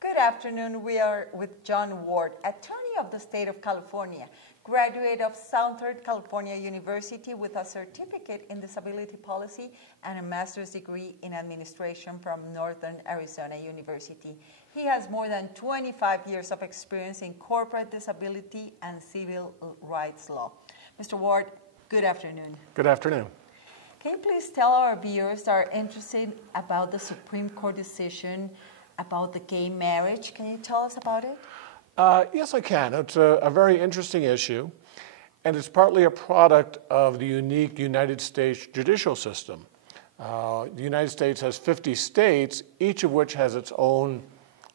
Good afternoon. We are with John Ward, attorney of the state of California, graduate of Southern California University with a certificate in disability policy and a master's degree in administration from Northern Arizona University. He has more than 25 years of experience in corporate disability and civil rights law. Mr. Ward, good afternoon. Good afternoon. Can you please tell our viewers that are interested about the Supreme Court decision about the gay marriage? Can you tell us about it? Yes, I can. It's a very interesting issue, and it's partly a product of the unique United States judicial system. The United States has 50 states, each of which has its own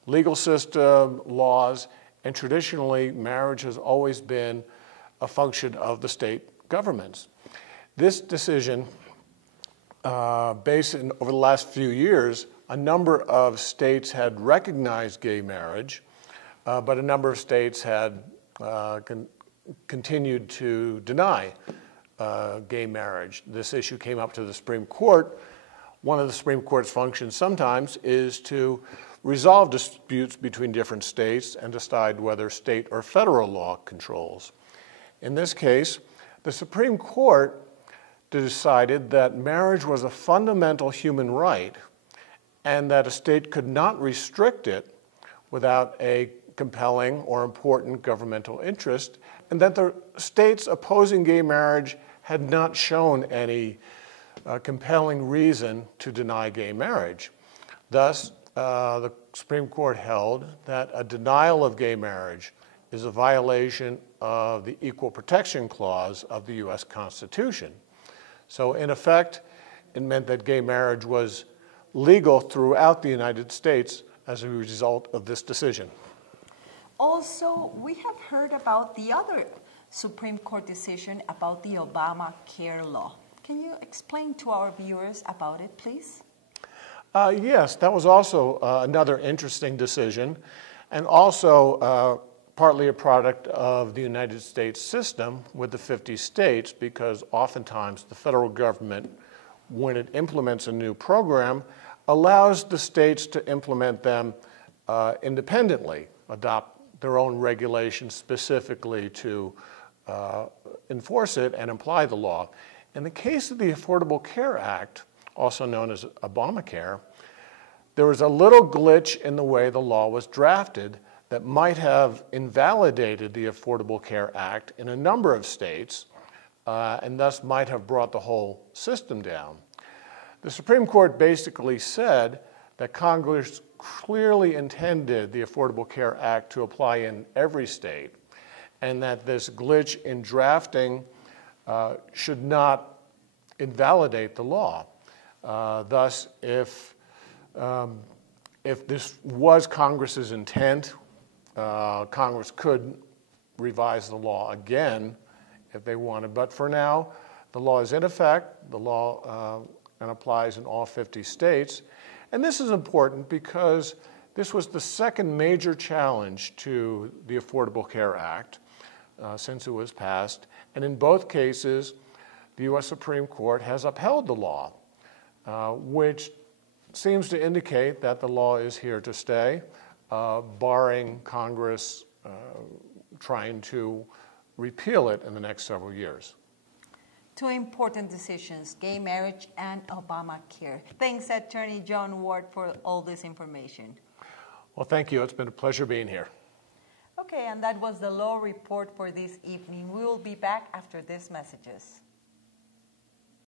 legal system, laws, and traditionally marriage has always been a function of the state governments. This decision, over the last few years, a number of states had recognized gay marriage, but a number of states had continued to deny gay marriage. This issue came up to the Supreme Court. One of the Supreme Court's functions sometimes is to resolve disputes between different states and decide whether state or federal law controls. In this case, the Supreme Court decided that marriage was a fundamental human right and that a state could not restrict it without a compelling or important governmental interest, and that the states opposing gay marriage had not shown any compelling reason to deny gay marriage. Thus, the Supreme Court held that a denial of gay marriage is a violation of the Equal Protection Clause of the U.S. Constitution. So in effect, it meant that gay marriage was legal throughout the United States as a result of this decision. Also, we have heard about the other Supreme Court decision about the Obamacare law. Can you explain to our viewers about it, please? Yes, that was also another interesting decision, and also partly a product of the United States system with the 50 states, because oftentimes the federal government, when it implements a new program, allows the states to implement them independently, adopt their own regulations specifically to enforce it and apply the law. In the case of the Affordable Care Act, also known as Obamacare, there was a little glitch in the way the law was drafted that might have invalidated the Affordable Care Act in a number of states, and thus might have brought the whole system down. The Supreme Court basically said that Congress clearly intended the Affordable Care Act to apply in every state, and that this glitch in drafting should not invalidate the law. Thus, if this was Congress's intent, Congress could revise the law again if they wanted. But for now, the law is in effect. The law and applies in all 50 states. And this is important because this was the second major challenge to the Affordable Care Act since it was passed. And in both cases, the U.S. Supreme Court has upheld the law, which seems to indicate that the law is here to stay, barring Congress trying to repeal it in the next several years. Two important decisions, gay marriage and Obamacare. Thanks, Attorney John Ward, for all this information. Well, thank you. It's been a pleasure being here. Okay, and that was the law report for this evening. We will be back after these messages.